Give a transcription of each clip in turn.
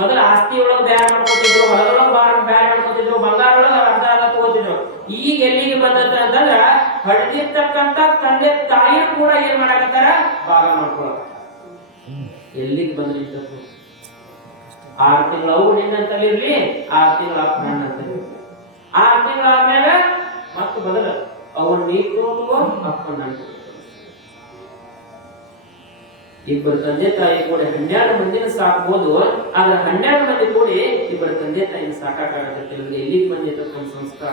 ಮೊದಲು ಆಸ್ತಿ ಒಳಗೆ ಬ್ಯಾರ ಮಾಡ್ಕೊತಿದ್ರು, ಹೊಲದೊಳಗೆ ಬಾರ ಬ್ಯಾರ ಮಾಡ್ಕೊತಿದ್ರು ಬಂಗಾರ ಒಳಗೆ ಅರ್ಧ ಅರ್ಧ ತಗೋತಿದ್ರು. ಈಗ ಎಲ್ಲಿಗೆ ಬಂದತ್ತ ಅಂತಂದ್ರ ಹಳ್ದಿರ್ತಕ್ಕಂಥ ತಂದೆ ತಾಯಿ ಕೂಡ ಏನ್ ಮಾಡಾಕತ್ತಾರ? ಭಾಗ ಮಾಡ್ಕೊಳಕ ಎಲ್ಲಿಗೆ ಬಂದ್ರಿ ಆರ್ ಆರು ಅವು ಅವು ನಿನ್ನಂತಲ್ಲಿರ್ಲಿ ಆರು ತಿಂಗಳ ಅಪ್ಪ ನನ್ನಂತಲ್ಲಿರ್ಲಿ ಆರ್ ತಿಂಗಳ ಆದ್ಮೇಲೆ ಮತ್ತೆ ಬದಲ, ಅವನ್ ನೀ ತೋಟುವ ಅಪ್ಪ ನನ್ನ ಇಬ್ಬರು ತಂದೆ ತಾಯಿ ಕೂಡ ಹನ್ನೆರಡು ಮಂದಿನ ಸಾಕ್ಬೋದು, ಆದ್ರೆ ಹನ್ನೆರಡು ಮಂದಿ ಕೂಡಿ ಇಬ್ಬರು ತಂದೆ ತಾಯಿನ ಸಾಕಾಗತ್ತೆ ಎಲ್ಲಿಗೆ ಬಂದಿತ್ತು ನಮ್ಮ ಸಂಸ್ಕಾರ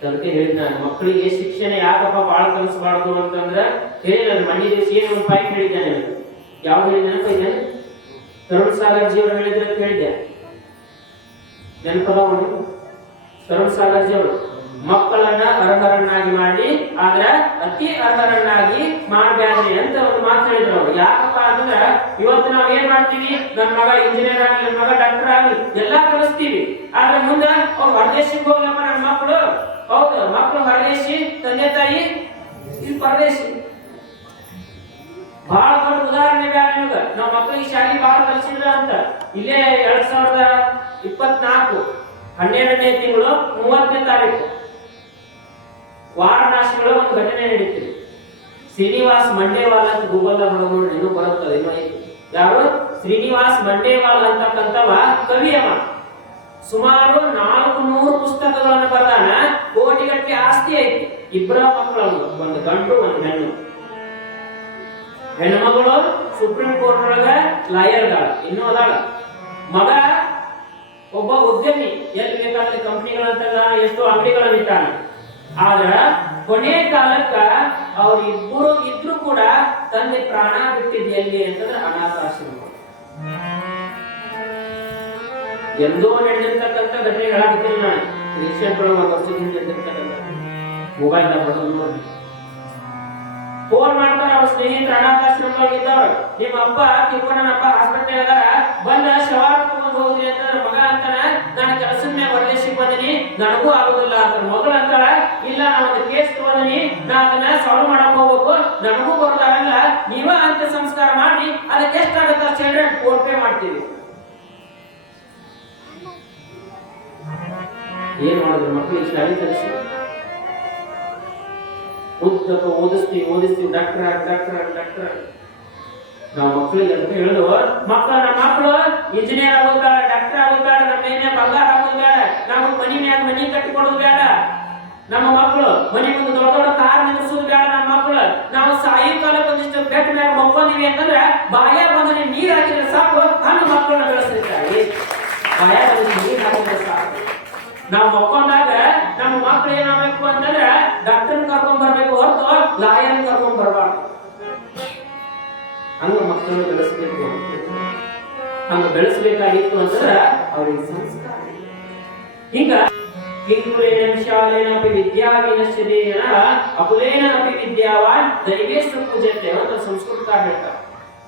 ಅದಕ್ಕೆ ಹೇಳಿದ್ ನಾನು, ಮಕ್ಕಳಿಗೆ ಶಿಕ್ಷಣ ಯಾಕಪ್ಪ ಬಾಳ ಕಲಿಸಬಾರ್ದು ಅಂತಂದ್ರ ಹೇಳಿ ನಾನು ಮನೆ ದಿವಸ ಏನು ಒಂದು ಪಾಯಿಂಟ್ ಹೇಳಿದ್ದಾನೆ ಯಾವ ಹೇಳಿದ ನೆನಪ ಇದೆ? ತರುಣ್ ಸಾಗರ್ ಅವರು ಹೇಳಿದ್ರೆ ಅಂತ ಹೇಳಿದ್ದೆ. ನೆನಪದ ಅವನು ತರುಣ್ ಸಾಗರ್ ಅವರು. ಮಕ್ಕಳನ್ನ ಅರ್ಹರನ್ನಾಗಿ ಮಾಡಿ, ಆದ್ರ ಅತಿ ಅರ್ಹರನ್ನಾಗಿ ಮಾಡಬ್ಯಾಡ್ರಿ ಅಂತ ಒಂದು ಮಾತು ಹೇಳಿದ್ರು ಅವರು. ಯಾಕಪ್ಪ ಅಂದ್ರೆ ಇವತ್ತು ನಾವ್ ಏನ್ ಮಾಡ್ತೀವಿ? ನನ್ನ ಮಗ ಇಂಜಿನಿಯರ್ ಆಗ್ಲಿ ನನ್ನ ಮಗ ಡಾಕ್ಟರ್ ಆಗ್ಲಿ, ಎಲ್ಲಾ ಕಲಿಸ್ತೀವಿ ಆದ್ರೆ ಮುಂದೆ ಅವ್ರು ಹೊರದೇಶಕ್ಕೆ ಹೋಗ್ಲಪ್ಪ ನನ್ನ ಮಕ್ಕಳು ಹೌದು ಮಕ್ಕಳು ಹೊರದೇಶಿ, ತಂದೆ ತಾಯಿ ಇಲ್ಲಿ ಪರದೇಶಿ. ಬಹಳ ದೊಡ್ಡ ಉದಾಹರಣೆ ಬೇಡ ನಿಮ್ಗೆ. ನಮ್ಮ ಮಕ್ಕಳಿಗೆ ಶಾಲೆ ಬಹಳ ಕಲಿಸಿದ್ರ ಅಂತ. ಇಲ್ಲೇ ಎರಡ್ ಸಾವಿರದ ಇಪ್ಪತ್ನಾಲ್ಕು, ಹನ್ನೆರಡನೇ ತಿಂಗಳು ಮೂವತ್ತನೇ ತಾರೀಕು. ವಾರಣಾಸಿಗಳ ಒಂದು ಘಟನೆ ನಡೀತಿದೆ. ಶ್ರೀನಿವಾಸ್ ಮಂಡೇವಾಲ್ ಅಂತ ಗೂಗಲ್ ನೋಡಿ ಇನ್ನೂ ಬರುತ್ತದೆ ಯಾರು? ಶ್ರೀನಿವಾಸ್ ಮಂಡೇವಾಲ್ ಅಂತಕ್ಕಂಥವ ಕವಿಯವ. ಸುಮಾರು ನಾಲ್ಕು ನೂರು ಪುಸ್ತಕಗಳನ್ನು ಬರೆದಾನ, ಕೋಟಿಗಟ್ಟಲೆ ಆಸ್ತಿ ಐತಿ. ಇಬ್ಬರ ಮಕ್ಕಳು ಒಂದು ಗಂಡು, ಒಂದು ಹೆಣ್ಣು. ಹೆಣ್ಮಗಳು ಸುಪ್ರೀಂ ಕೋರ್ಟ್ ಒಳಗ ಲಾಯರ್ ಅದಾಳ ಇನ್ನೂ ಅದಾಳ. ಮಗ ಒಬ್ಬ ಉದ್ಯಮಿ, ಎಲ್ಲಿ ಬೇಕಾದ್ರೆ ಕಂಪ್ನಿಗಳಂತೆಲ್ಲ ಎಷ್ಟೋ ಅಂಗಡಿಗಳನ್ನು ಇಟ್ಟಾನ. ಆದ್ರ ಕೊನೆ ಕಾಲಕ್ಕ ಅವ್ರ ಇಬ್ಬರು ಇದ್ರು ಕೂಡ ತಂದೆ ಪ್ರಾಣ ಬಿಟ್ಟಿದ್ ಎಲ್ಲಿ ಅಂತಂದ್ರೆ ಅನಾಥಾಶ್ರಮ. ಎಂದೋ ನಡೆದಿರ್ತಕ್ಕಂಥ ಘಟನೆ. ನಾನು ರೀಸೆಂಟ್ ಮೊಬೈಲ್ ನಂಬರ್ ನೋಡಿ ಫೋನ್ ಮಾಡ್ತಾರ ಅವ್ರ ಸ್ನೇಹಿತರ ಅನಾಥಾಶ್ರಮದೊಳಗೆ ನಿಮ್ಮ ಅಪ್ಪ ತಿಳ್ಕೊಂಡ ಅಪ್ಪ ಹಾಸ್ಪಿಟಲ್ ಅದಾರ ಬಂದ ಶವ ಹೋಗ್ರಿ ಅಂತಂದ್ರ ಮಗ ಅಂತಾನ ನಾನು ಕೆಲಸದ ಮೇಲೆ ಹೊರದೇಶಕ್ಕೆ ಬಂದಿನಿ, ನನಗೂ ಆಗುದಿಲ್ಲ ಅಂತ ಮಗಳು ಅಂತಾಳ, ಇಲ್ಲ ನಾ ಒಂದು ಕೇಸ್ ತಗೊಂಡಿನಿ ನಾ ಅದನ್ನ ಸಾಲ್ವ್ ಮಾಡಕ್ ಹೋಗ್ಬೇಕು. ನನಗೂ ಬರೋದಾಗಲ್ಲ ನೀವ ಅಂತ ಸಂಸ್ಕಾರ ಮಾಡಿ ಅದಕ್ಕೆ ಎಷ್ಟಾಗತ್ತ ಅಷ್ಟು ಹೇಳಿ ಫೋನ್ ಪೇ ಮಾಡ್ತೀವಿ ಏನ್ ಮಾಡಿದ್ರು ಮಕ್ಕಳಿಗೆ ಶಾಲೆ ಕಲಿಸಿ. ಉದ್ದಕ ಓದಿಸ್ತೀವಿ ಓದಿಸ್ತೀವಿ ಡಾಕ್ಟರ್ ಆಗಿ ಡಾಕ್ಟರ್ ಆಗಿ ಡಾಕ್ಟರ್ ನಾವು ಮಕ್ಕಳಿಗೆ ಅಂತ ಹೇಳುದು ಮಕ್ಕಳು ನಮ್ಮ ಮಕ್ಕಳು ಇಂಜಿನಿಯರ್ ಆಗೋದ್ಬೇಡ ಡಾಕ್ಟರ್ ಆಗೋದ್ಬೇಡ ನಮ್ಮ ಏನೇ ಬಂಗಾರ ಬೇಡ ನಾವು ಮನಿ ಮ್ಯಾಗ ಮನಿ ಕಟ್ಟಿಕೊಡೋದು ಬೇಡ. ನಮ್ಮ ಮಕ್ಕಳು ಮನೆ ಒಂದು ದೊಡ್ಡ ದೊಡ್ಡ ಕಾರ್ ನಿಲ್ಲಿಸೋದು ಬೇಡ ನಮ್ಮ ಮಕ್ಕಳು ನಾವು ಸಾಯಂಕಾಲ ಒಂದಿಷ್ಟು ಬೆಟ್ಟ ಮ್ಯಾಗ ಮಕ್ಕೊಂದಿವಿ ಅಂತಂದ್ರೆ, ಬಾಯ ಬಂದ್ರೆ ನೀರ್ ಹಾಕಿದ್ರೆ ಸಾಕು, ಹಣ್ಣು ಮಕ್ಕಳನ್ನ ಬೆಳೆಸಿದ್ದಾರೆ ಬಾಯ ಬಂದ್ರೆ ನೀರ್ ಹಾಕಿದ್ರೆ ಸಾಕು. ನಾವು ಮಕ್ಕೊಂಡಾಗ ನಮ್ಮ ಮಕ್ಕಳು ಏನಾಗಬೇಕು ಅಂತಂದ್ರೆ ಡಾಕ್ಟರ್ ಮಕ್ಕಳನ್ನ ಬೆಳೆಸಬೇಕು ಹಂಗ ಬೆಳೆಸಬೇಕಾಗಿತ್ತು ಅಂತಂದ್ರೆ ಅವ್ರಿಗೆ ಸಂಸ್ಕಾರ. ಈಗ ಕಿಂಕುಲೇನ ವಿಶಾಲೇನ ಅಪಿ ಅಕುಲೇನ ಅಪಿ ವಿದ್ಯಾವಾನ್ ದೈವೇಶ ಪೂಜತೆ ಅಂತ ಸಂಸ್ಕೃತ ಹೇಳ್ತಾರೆ.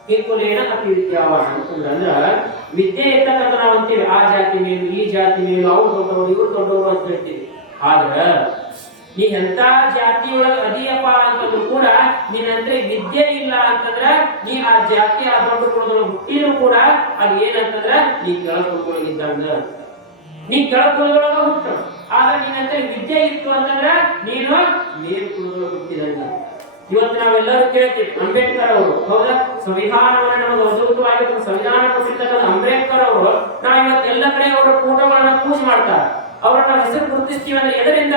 ಕಿಂಕುಲೇನ ಅಪಿ ವಿದ್ಯಾವಾನ್ ಅಂತಂದ್ರೆ ವಿದ್ಯೆ ಇರ್ತಕ್ಕಂಥ ನಾವು ಅಂತೀವಿ, ಆ ಜಾತಿ ಮೇಲು, ಈ ಜಾತಿ ಮೇಲು, ಅವ್ರು ದೊಡ್ಡವರು, ಇವ್ರು ದೊಡ್ಡವರು ಅಂತ ಹೇಳ್ತೀವಿ. ಆದ್ರ ನೀ ಎಂತ ಜಾತಿ ಒಳಗ ಅದಿಯಪ್ಪ ಅಂತಂದ್ರು ಕೂಡ ನಿನ್ನಂದ್ರೆ ವಿದ್ಯೆ ಇಲ್ಲ ಅಂತಂದ್ರ ನೀ ಆ ಜಾತಿ ಆ ದೊಡ್ಡ ಕುಲದೊಳಗೆ ಹುಟ್ಟಿದ್ರು ಕೂಡ ಅದು ಏನಂತಂದ್ರ ನೀ ಕೆಳಕೊಳಗಿದ್ದಂಗ ನೀ ಕೆಳಕುಲದೊಳಗ ಹುಟ್ಟು. ಆದ್ರೆ ನಿನ್ನಂತ ವಿದ್ಯೆ ಇತ್ತು ಅಂತಂದ್ರ ನೀನು ಮೇಲ್ ಕುಲದೊಳಗೆ ಹುಟ್ಟಿದಂಗ. ಇವತ್ತು ನಾವೆಲ್ಲರೂ ಕೇಳ್ತೀವಿ, ಅಂಬೇಡ್ಕರ್ ಅವರು. ಹೌದಾ? ಸಂವಿಧಾನವನ್ನು ನಮಗೆ ಅದ್ಭುತವಾಗಿ ಸಂವಿಧಾನ ಕೊಟ್ಟಿರ್ತಕ್ಕಂಥ ಅಂಬೇಡ್ಕರ್ ಅವರು ನಾವು ಇವತ್ತು ಎಲ್ಲ ಕಡೆ ಅವರ ಫೋಟೋಗಳನ್ನ ಪೂಜೆ ಮಾಡ್ತಾರೆ. ಅವರನ್ನ ಹೆಸರು ಗುರುತಿಸ್ತೀವಿ ಅಂದ್ರೆ ಎದರಿಂದ?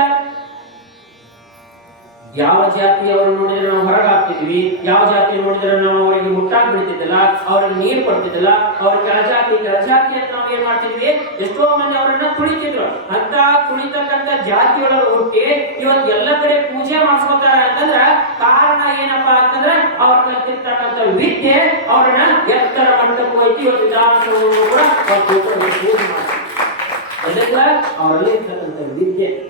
ಯಾವ ಜಾತಿಯವರು ನೋಡಿದ್ರೆ ನಾವು ಹೊರಗಾಗ್ತಿದ್ವಿ, ಯಾವ ಜಾತಿ ನೋಡಿದ್ರೆ ನಾವು ಅವರಿಗೆ ಮುಟ್ಟಾಗಿ ಬಿಡ್ತಿದ್ದಿಲ್ಲ, ಅವ್ರಿಗೆ ನೀರು ಕೊಡ್ತಿದ್ದಿಲ್ಲ, ಅವ್ರ ಕೆಳಜಾತಿ ಕೆಳಜಾತಿ ಅಂತ ನಾವು ಏನ್ ಮಾಡ್ತಿದ್ವಿ? ಎಷ್ಟೋ ಮಂದಿ ಅವರನ್ನ ತುಳಿತಿದ್ರು. ಅಂತ ತುಳಿತಕ್ಕಂತ ಜಾತಿಯೊಳಗೆ ಹುಟ್ಟಿ ಇವತ್ತು ಎಲ್ಲ ಕಡೆ ಪೂಜೆ ಮಾಡ್ಸ್ಕೊತಾರ ಅಂತಂದ್ರ ಕಾರಣ ಏನಪ್ಪಾ ಅಂತಂದ್ರೆ ಅವ್ರ ಕಲ್ತಿರ್ತಕ್ಕಂಥ ವಿದ್ಯೆ ಅವ್ರನ್ನ ಎತ್ತರ ಮಟ್ಟಕ್ಕೆ ಹೋಯ್ತು. ಇವತ್ತು ಕೂಡ ಪೂಜೆ ಅವರಲ್ಲಿ ವಿದ್ಯೆ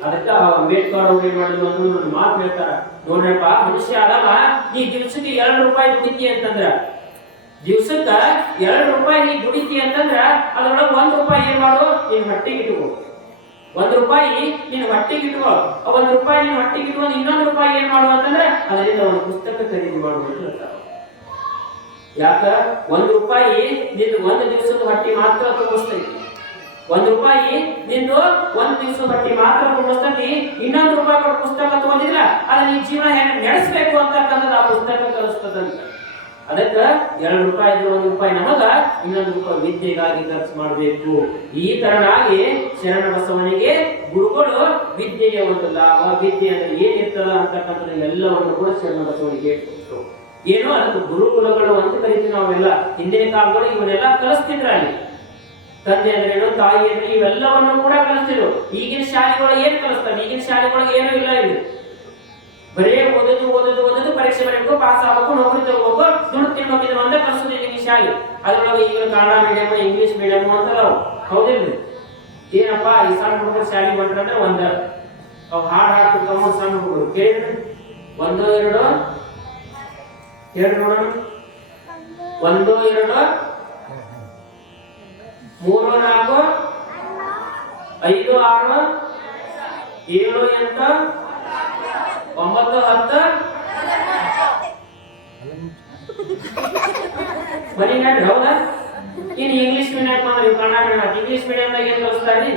ಅದಕ್ಕ ಅಂಬೇಡ್ಕರ್ ಅವ್ರು ಏನ್ ಮಾಡಿದ್ರು ಅಂದ್ರೆ, ಒಂದು ಮಾತು ಹೇಳ್ತಾರ. ನೋಡ್ರಪ್ಪ, ಮನುಷ್ಯ ಅದಲ್ಲ ಈ ದಿವ್ಸಕ್ಕೆ ಎರಡು ರೂಪಾಯಿ ದುಡಿತಿ ಅಂತಂದ್ರ. ದಿವ್ಸಕ್ಕ ಎರಡು ರೂಪಾಯಿ ನೀ ದುಡಿತಿ ಅಂತಂದ್ರ, ಅದ್ರೊಳಗೆ ಒಂದ್ ರೂಪಾಯಿ ಏನ್ ಮಾಡು, ನೀನ್ ಹೊಟ್ಟೆಗೆ ಇಟ್ಕೋ. ಒಂದ್ ರೂಪಾಯಿ ನೀನ್ ಹೊಟ್ಟೆಗೆ ಇಟ್ಕೋ. ಒಂದ್ ರೂಪಾಯಿ ನೀನ್ ಹೊಟ್ಟೆಗೆ ಇಟ್ಕೊಂಡು ಇನ್ನೊಂದು ರೂಪಾಯಿ ಏನ್ ಮಾಡು ಅಂತಂದ್ರೆ, ಅದರಿಂದ ಒಂದು ಪುಸ್ತಕ ಖರೀದಿ ಮಾಡು ಅಂತ ಯಾಕ? ಒಂದ್ ರೂಪಾಯಿ ನಿನ್ ಒಂದು ದಿವಸದ ಹೊಟ್ಟಿ ಮಾತ್ರ ತುಂಬಿಸ್ತೈತಿ ಒಂದ್ ರೂಪಾಯಿ ನಿಂದು, ಒಂದು ದಿವಸ ಬಟ್ಟಿ ಮಾತ್ರ ತುಂಬಿಸ್ತೈತಿ ಇನ್ನೊಂದು ರೂಪಾಯಿ ಕೊಟ್ಟು ಪುಸ್ತಕ ತಗೊಂಡಿಲ್ಲ ಅದ್ರ ನಿನ್ ಜೀವನ ಹೆಂಗ್ ನಡೆಸಬೇಕು ಅಂತಕ್ಕಂಥದ್ದು ಆ ಪುಸ್ತಕ ಕಲಿಸ್ತದಂತ ಅದಕ್ಕ ಎರಡು ರೂಪಾಯಿ ಇದ್ರೆ ಒಂದು ರೂಪಾಯಿ ನಮಗ, ಇನ್ನೊಂದು ರೂಪಾಯಿ ವಿದ್ಯೆಗಾಗಿ ಖರ್ಚು ಮಾಡಬೇಕು. ಈ ತರನಾಗಿ ಶರಣ ಬಸವನಿಗೆ ಗುರುಗಳು ವಿದ್ಯೆಯ ಒಂದು ಲಾಭ, ವಿದ್ಯೆ ಅಂದ್ರೆ ಏನಿರ್ತದ ಅಂತಕ್ಕಂಥದ್ದು ಎಲ್ಲವನ್ನು ಕೂಡ ಶರಣ ಬಸವನಿಗೆ ಏನು ಏನೋ ಅದಕ್ಕೆ ಗುರುಕುಲಗಳು ಅಂತ ಕರಿತೀವಿ ನಾವೆಲ್ಲ. ಹಿಂದಿನ ಕಾಲಗಳು ಇವನ್ನೆಲ್ಲ ಕಲಿಸ್ತಿದ್ರ ಅಲ್ಲಿ ತಂದೆ ಅಂದ್ರೇನು ತಾಯಿ ಅಂದ್ರೆ ಇವೆಲ್ಲವನ್ನು ಕೂಡ ಕಲಿಸ್ತಿದ್ರು. ಈಗಿನ ಶಾಲೆಗಳು ಏನ್ ಕಲಿಸ್ತಾರೆ ಈಗಿನ ಶಾಲೆಗಳಿಗೆ ಏನೂ ಇಲ್ಲ ಇಲ್ಲಿ. ಬರೇ ಓದೋದು ಓದೋದು ಓದೋದು, ಪರೀಕ್ಷೆ ಬರೀಬೇಕು ಪಾಸ್ ಆಗ್ಬೇಕು, ನೌಕರಿ ತಗೋಬೇಕು ದುಡ್ಡು ತಿನ್ಬೇಕಿದ್ರು ಅಂತ ಕಲಿಸೋದು ಈಗಿನ ಶಾಲೆ. ಅದ್ರೊಳಗೆ ಈಗಿನ ಕನ್ನಡ ಮೀಡಿಯಮ್ ಇಂಗ್ಲಿಷ್ ಮೀಡಿಯಮ್ ಅಂತಲ್ಲ ಹೌದಿಲ್ಲ ಏನಪ್ಪ, ಈ ಸಣ್ಣ ಹುಡುಗರು ಶಾಲೆ ಬಂದ್ರಂದ್ರೆ ಒಂದ, ಅವ್ ಹಾಡ್ ಹಾಕ್ತಿರ್ತಾವ ಸಣ್ಣ ಹುಡುಗರು. ಕೇಳಿದ್ರೆ? ಒಂದು, ಎರಡು? ಎರಡು ನೋಡೋಣ. ಒಂದು, ಎರಡು? ಮೂರು, ನಾಲ್ಕು, ಐದು, ಆರು, ಏಳು, ಎಂಟು, ಒಂಬತ್ತು, ಹತ್ತು. ಬರೀ ನೋಡ್ರಿ, ಹೌದಾ? ಇನ್ನು ಇಂಗ್ಲಿಷ್ ಮೀಡಿಯಂ ಅಂದ್ರೆ ಕನ್ನಡ ಮೀಡಿಯಂ ಇಂಗ್ಲಿಷ್ ಮೀಡಿಯಂದಾಗ ಏನ್ ಕಲಿಸ್ತಾರೆ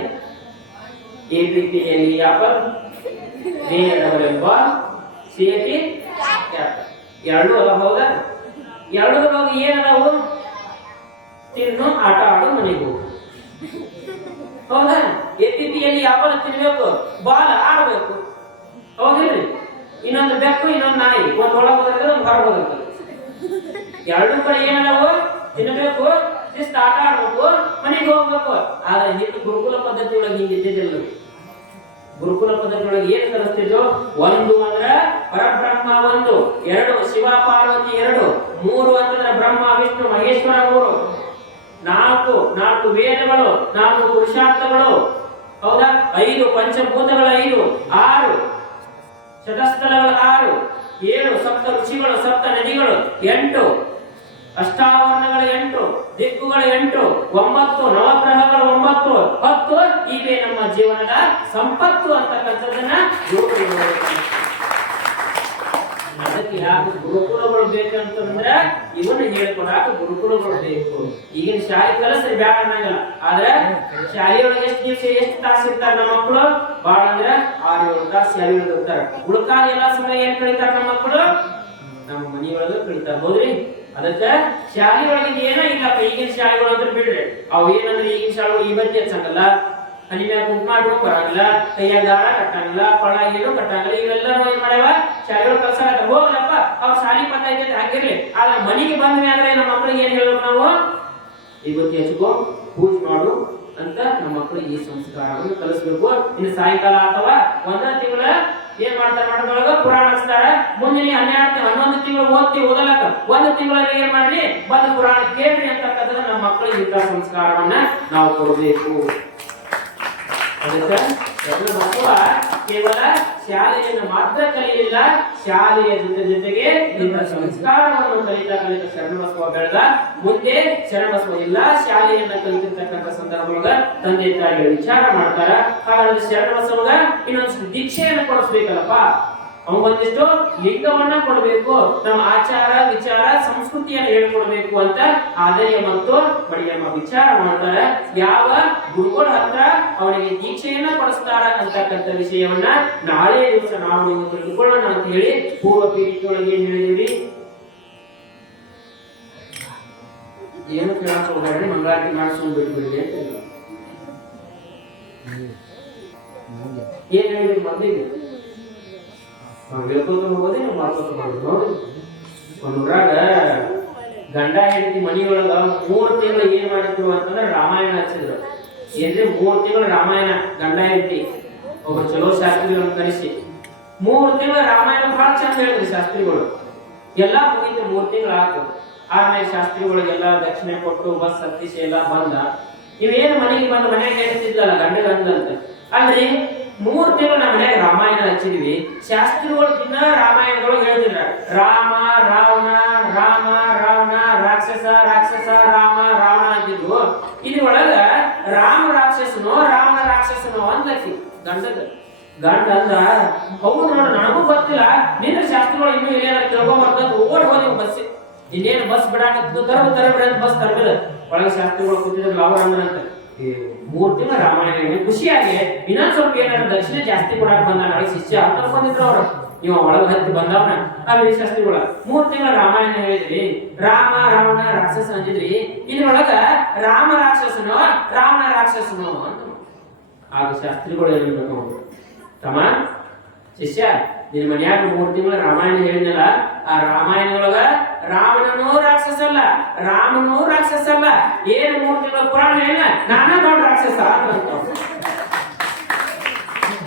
A B P L E apple B double M ball C A T ಎರಡು ಹೌದಾ? ಎರಡರೊಳಗೆ ಏನದಾವು ತಿನ್ನು ಆಟ ಆಡು ಮನೆಗೆ. ಹೌದಾ? ಎ ಯಾವಾಗ ತಿನ್ಬೇಕು? ಬಾಲ ಆಡ್ಬೇಕು. ಹೌದಿಲ್ರಿ ಇನ್ನೊಂದು ಬೆಕ್ಕು, ಇನ್ನೊಂದು ನಾಯಿ. ಒಂದು ಒಳಗೆ ಹೋದ್ರೆ ಒಂದು ಹೊರಗೆ ಹೋಗುತ್ತೆ ಎರಡು ಕಡೆ ಏನಾದವು ತಿನ್ನಬೇಕು ಶಿಸ್ತು ಆಟ ಆಡ್ಬೇಕು, ಮನೆಗೆ ಹೋಗ್ಬೇಕು. ಆದ್ರೆ ಹಿಂದೆ ಗುರುಕುಲ ಪದ್ಧತಿ ಒಳಗೆ ಹಿಂಗೆ ಇದ್ದಿದ್ದಿಲ್ಲ ಗುರುಕುಲ ಪದ್ಧತಿ ಒಳಗೆ ಏನ್ ಕಲಿಸ್ತಿದ್ರು ಒಂದು ಅಂದ್ರ ಪರಬ್ರಹ್ಮ ಒಂದು, ಎರಡು ಶಿವ ಪಾರ್ವತಿ ಎರಡು, ಮೂರು ಅಂತಂದ್ರೆ ಬ್ರಹ್ಮ, ವಿಷ್ಣು, ಮಹೇಶ್ವರ ಮೂರು. ನಾಲ್ಕು ವೇದಗಳು, ನಾಲ್ಕು ಪುರುಷಾರ್ಥಗಳು, ಹೌದಾ? ಐದು ಪಂಚಭೂತಗಳ, ಐದು, ಆರು ಶತಸ್ಥಳಗಳ ಆರು, ಏಳು ಸಪ್ತ ಋಷಿಗಳು, ಸಪ್ತ ನದಿಗಳು, ಎಂಟು, ಅಷ್ಟಾವರಣಗಳು, ಎಂಟು, ದಿಕ್ಕುಗಳು, ಎಂಟು, ಒಂಬತ್ತು, ನವಗ್ರಹಗಳು, ಒಂಬತ್ತು, ಹತ್ತು, ಇವೆ ನಮ್ಮ ಜೀವನದ ಸಂಪತ್ತು ಅಂತಕ್ಕಂಥದ್ದನ್ನ ಯೋಗಗಳು ಅದಕ್ಕೆ ಯಾಕೆ ಗುರುಕುಲಗಳು ಬೇಕಂತಂದ್ರ ಇವನ್ನ ಹೇಳ್ಕೊಡಾಕ ಗುರುಕುಲಗಳು ಬೇಕು. ಈಗಿನ ಶಾಲೆ ಕಲಸ್ರಿ ಬ್ಯಾಡ ಅನ್ನಂಗಿಲ್ಲ. ಆದ್ರೆ ಶಾಲೆಯೊಳಗೆ ಎಷ್ಟು ದಿವಸ ಎಷ್ಟು ತಾಸು ಇರ್ತಾರ ನಮ್ಮ ಮಕ್ಕಳು ಬಾಳ ಅಂದ್ರ ಆರು ಏಳು ತಾಸು ಶಾಲೆಯೊಳಗೆ ಇರ್ತಾರ. ಉಳ್ಕಾಲ ಎಲ್ಲಾ ಸಮಯ ಏನ್ ಕಳಿತಾರ ನಮ್ಮ ಮಕ್ಕಳು ನಮ್ಮ ಮನೆಯೊಳಗೆ ಕಳಿತಾರ. ಹೌದ್ರಿ? ಅದಕ್ಕ ಶಾಲೆಯೊಳಗಿಂದ ಏನೋ ಇಲ್ಲಪ್ಪ. ಈಗಿನ ಶಾಲೆಗಳು ಅಂದ್ರೆ ಬಿಡ್ರಿ. ಅವು ಏನಂದ್ರೆ ಈಗಿನ ಶಾಲೆಗಳು ಈ ಬಗ್ಗೆ ಹಚ್ಚಂಗಲ್ಲ ಗುಂಪು ಇಟ್ಕೊಂಡ್ ಬರಂಗಿಲ್ಲ, ಕೈಯಾಗ ದಾರ ಕಟ್ಟಂಗಿಲ್ಲ ಕೊಳ ಏನು ಕಟ್ಟಂಗಿಲ್ಲ ಇವೆಲ್ಲ ಏನ್ ಮಾಡ್ಯಾವ? ಶಾಲೆಗಳು ಕಲ್ಸಾಕ ಹೋಗ್ಲಪ್ಪ, ಅವ್ರ ಶಾಲಿ ಪತ್ತ ಐತೆ ಹಾಕಿರ್ಲಿ ಆದ್ರೆ ಮನೆಗೆ ಬಂದ ಮ್ಯಾದ್ರೆ ನಮ್ಮ ಮಕ್ಕಳಿಗೆ ಏನ್ ಹೇಳ್ಬೇಕು ನಾವು? ಇವತ್ತು ಹೆಚ್ಚು ಪೂಜೆ ಮಾಡು ಅಂತ ನಮ್ಮ ಮಕ್ಕಳಿಗೆ ಈ ಸಂಸ್ಕಾರವನ್ನು ಕಲಿಸ್ಬೇಕು. ಇನ್ನು ಸಾಯಂಕಾಲ ಅಥವಾ ಒಂದ ತಿಂಗಳ ಏನ್ ಮಾಡ್ತಾರೆ ಮಾಡೋದ್ರೊಳಗ ಪುರಾಣ ಹಚ್ತಾರ. ಮುಂದಿನ ಹನ್ನೆರಡು ಹನ್ನೊಂದು ತಿಂಗಳು ಓದ್ತಿ ಓದಲಕ್ಕ. ಒಂದು ತಿಂಗಳಲ್ಲಿ ಏನ್ ಮಾಡ್ರಿ ಬಂದು ಪುರಾಣ ಕೇಳ್ರಿ ಅಂತಕ್ಕಂಥದ್ದು ನಮ್ಮ ಮಕ್ಕಳಿಗೆ ಇಂಥ ಸಂಸ್ಕಾರವನ್ನ ನಾವು ಕೊಡಬೇಕು. ಅದಕ್ಕೆ ಮಕ್ಕಳ ಕೇವಲ ಶಾಲೆಯನ್ನು ಮಾತ್ರ ಕಲಿಯಲಿಲ್ಲ, ಶಾಲೆಯ ಜೊತೆ ಜೊತೆಗೆ ನಿಮ್ಮ ಸಂಸ್ಕಾರವನ್ನು ಕಲಿತಾ ಕಲಿತ ಶರಣ ಬಸವ ಬೆಳೆದ, ಮುಂದೆ ಶರಣ ಬಸವ ಎಲ್ಲಾ ಶಾಲೆಯನ್ನ ಕಲಿತಿರ್ತಕ್ಕಂಥ ಸಂದರ್ಭದೊಳಗ ತಂದೆ ತಾಯಿಗಳು ವಿಚಾರ ಮಾಡ್ತಾರ. ಹಾಗಾದ್ರೆ ಶರಣ ಬಸವಗ ಇನ್ನೊಂದು ದೀಕ್ಷೆಯನ್ನು ಕೊಡಿಸ್ಬೇಕಲ್ಲಪ್ಪ? ಅವನಿಗೊಂದಿಷ್ಟು ಲಿಂಗವನ್ನ ಕೊಡಬೇಕು, ನಮ್ಮ ಆಚಾರ, ವಿಚಾರ, ಸಂಸ್ಕೃತಿಯನ್ನು ಹೇಳ್ಕೊಡ್ಬೇಕು ಅಂತ ಆದರ್ಯ ಮತ್ತು ಬಡಿಯಮ್ಮ ವಿಚಾರ ಮಾಡ್ತಾರೆ. ಯಾವ ಗುರುಗಳ ಹತ್ರ ಅವನಿಗೆ ದೀಕ್ಷೆಯನ್ನ ಕೊಡಿಸ್ತಾರ ಅಂತಕ್ಕಂಥ ವಿಷಯವನ್ನ ನಾಳೆ ದಿವಸ ನಾವು ನೀವು ತಿಳಿದುಕೊಳ್ಳೋಣ ಅಂತ ಹೇಳಿ ಪೂರ್ವ ಪೀಠಿಕೆಯೊಳಗೆ ಏನ್ ಹೇಳಿದೀವಿ ಏನು ಕೇಳಕ್ ಹೋಗ್ಬೇಡ್ರಿ, ಮಂಗಳಾರತಿ ಮಾಡಿಸ್ಕೊಂಡ್ ಬಿಟ್ಬಿಡ್ರಿ ಅಂತ ಹೇಳಿದ್ರು. ಏನ್ ಹೇಳಿದ್ರಿ ಮೊದಲಿಗೆ? ಹೇಳ್ಕೊತ ಹೋಗೋದೇ ನಾವು ಮಾಡ್ಕೊತ ನೋಡಿ. ಒಂದ್ರಾಗ ಗಂಡ ಹೆಂಡತಿ ಮನಿಯೊಳಗ ಮೂರ್ ತಿಂಗಳು ಏನ್ ಮಾಡಿದ್ರು ಅಂತಂದ್ರೆ ರಾಮಾಯಣ ಹಚ್ಚಿದ್ರು. ಏನ್ರಿ? ಮೂರ್ ತಿಂಗಳು ರಾಮಾಯಣ, ಗಂಡ ಹೆಂಡತಿ. ಒಬ್ಬ ಚಲೋ ಶಾಸ್ತ್ರಿಗಳನ್ನು ಕರೆಸಿ. ಮೂರ್ ತಿಂಗಳು ರಾಮಾಯಣ ಬಹಳ ಚಂದ ಹೇಳಿದ್ರಿ ಶಾಸ್ತ್ರಿಗಳು. ಎಲ್ಲಾ ಮುಗಿತು, ಮೂರ್ ತಿಂಗಳು ಆಯ್ತು ಆಮೇಲೆ ಶಾಸ್ತ್ರಿಗಳಿಗೆಲ್ಲ ದಕ್ಷಿಣೆ ಕೊಟ್ಟು ಬಸ್ ಹತ್ತಿಸಿ ಎಲ್ಲ ಬಂದ. ಇವೇನು ಮನೆಗೆ ಬಂದು ಮನೆಗೆ ಹೇಳ್ತಿದ್ದಲ್ಲ ಗಂಡ ಅಂದಂತೆ ಅಲ್ರಿ? ಮೂರ್ ತಿಂಗಳು ಮನ್ಯಾಗ ರಾಮಾಯಣ ಹಚ್ಚಿದ್ವಿ. ಶಾಸ್ತ್ರಿಗಳು ದಿನ ರಾಮಾಯಣಗಳು ಹೇಳ್ತಿದ್ರ. ರಾಮ, ರಾವಣ ರಾಮ, ರಾವಣ, ರಾಕ್ಷಸ ರಾಕ್ಷಸ, ರಾಮ, ರಾವಣ ಅಂತಿದ್ವು. ಇದ್ರೊಳಗ ರಾಮ ರಾಕ್ಷಸನೋ ರಾಮ ರಾಕ್ಷಸನೋ ಅಂದ್ಲಕ್ಕಿ ಗಂಡದ ಗಂಡ ಅಂದ ಹೌದು ನೋಡು, ನನಗೂ ಗೊತ್ತಿಲ್ಲ. ನಿನ್ನ ಶಾಸ್ತ್ರಗಳು ಇನ್ನೂ ಇಲ್ಲ ತಿಳ್ಕೊಂಬರ್ಬೇಕು. ಓಡ್ ಹೋಗಿ ಬಸ್ ಇನ್ನೇನು ಬಸ್ ಬಿಡಾಕ ತರಬ ತರ ಬಿಡ ಬಸ್ ತರಬಿಡ. ಒಳಗೆ ಶಾಸ್ತ್ರಿಗಳು ಕೂತಿದ್ರು ಲಾವ ಅಂತ ಈ ಮೂರ್ ತಿಂಗಳ ರಾಮಾಯಣ ಖುಷಿಯಾಗಿ ಇನ್ನೊಂದ್ ಸ್ವಲ್ಪ ಏನಾದ್ರು ದರ್ಶನ ಜಾಸ್ತಿ ಕೊಡಕ್ ಬಂದ ಶಿಷ್ಯ ಅಂತ ಬಂದಿದ್ರು ಅವ್ರು. ಇವ ಒಳಗ ಹತ್ತಿ ಬಂದವನ. ಅಲ್ಲಿ ಶಾಸ್ತ್ರಿಗಳ ಮೂರ್ ತಿಂಗಳ ರಾಮಾಯಣ ಹೇಳಿದ್ರಿ. ರಾಮ, ರಾವಣ, ರಾಕ್ಷಸ ಅಂದಿದ್ರಿ. ಇದ್ರೊಳಗ ರಾಮ ರಾಕ್ಷಸನೋ, ರಾವಣ ರಾಕ್ಷಸನೋ ಅಂತ ಆಗ ಶಾಸ್ತ್ರಿಗಳು ಏನ್ಬೇಕು ತಮ್ಮ ಶಿಷ್ಯ ನಿನ್ ಮನ್ಯಾಗ ಮೂರ್ ತಿಂಗಳ ರಾಮಾಯಣ ಹೇಳಿದ್ನಲ್ಲ, ಆ ರಾಮಾಯಣದೊಳಗ ರಾವಣನೂ ರಾಕ್ಷಸ ಅಲ್ಲ ರಾಮನೂ ರಾಕ್ಷಸ ಅಲ್ಲ ಏನ್ ಮೂರ್ ತಿಂಗಳ ಪುರಾಣ ನಾನಾ ದೊಡ್ಡ ರಾಕ್ಷಸ.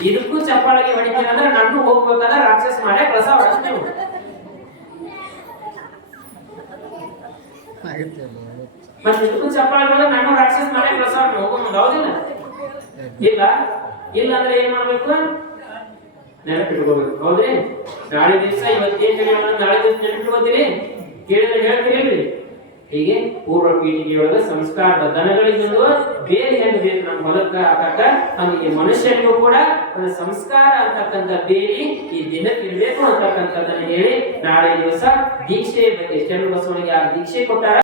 ಇದಕ್ಕೂ ಚಪ್ಪಾಳಿಗೆ ಹೊಡಿತೀನಿ ಅಂದ್ರೆ ನಾನು ಹೋಗ್ಬೇಕಾದ್ರೆ ರಾಕ್ಷಸ ಮಾಡೇ ಕಳಸ ಹೊಡಿಸ್ತೀವಿ ಮತ್ತೆ ಇದಕ್ಕೂ ಚಪ್ಪಾಳಿ ಬಂದ್ರೆ ನಾನು ರಾಕ್ಷಸ ಮಾಡೇ ಕಳಸ ಹೋಗೋಣ ಹೌದಿಲ್ಲ? ಇಲ್ಲ? ಇಲ್ಲ ಅಂದ್ರೆ ಏನ್ ಮಾಡ್ಬೇಕು? ನೆನಪಿಟ್ಕೋಬೇಕು. ಹೌದ್ರಿ? ನಾಳೆ ದಿವಸ ಇವತ್ತೇನ್ ನಾಳೆ ದಿವಸ ನೆನಪಿಟ್ಕೋತೀರಿ? ಕೇಳಿದ್ರೆ ಹೇಳ್ತೀರಿ ಹೀಗೆ ಪೂರ್ವ ಪೀಠಿಗೆಯೊಳಗ ಸಂಸ್ಕಾರದ ದನಗಳಿಂದಲೂ ಬೇರೆ ಹೆಣ್ಣು ಬೇಕು ನಮ್ಮ ಹೊಲಕ್ಕ ಹಾಕಾಕ ಹಂಗೆ ಮನುಷ್ಯನಿಗೂ ಕೂಡ ಒಂದು ಸಂಸ್ಕಾರ ಅಂತಕ್ಕಂಥ ಬೇಲಿ ಈ ದಿನಕ್ಕೆ ಅಂತಕ್ಕಂಥದ್ದನ್ನು ಹೇಳಿ ನಾಳೆ ದಿವಸ ದೀಕ್ಷೆ ಬಗ್ಗೆ ಶರಣ ಬಸವನಿಗೆ ಆ ದೀಕ್ಷೆ ಕೊಟ್ಟಾರ.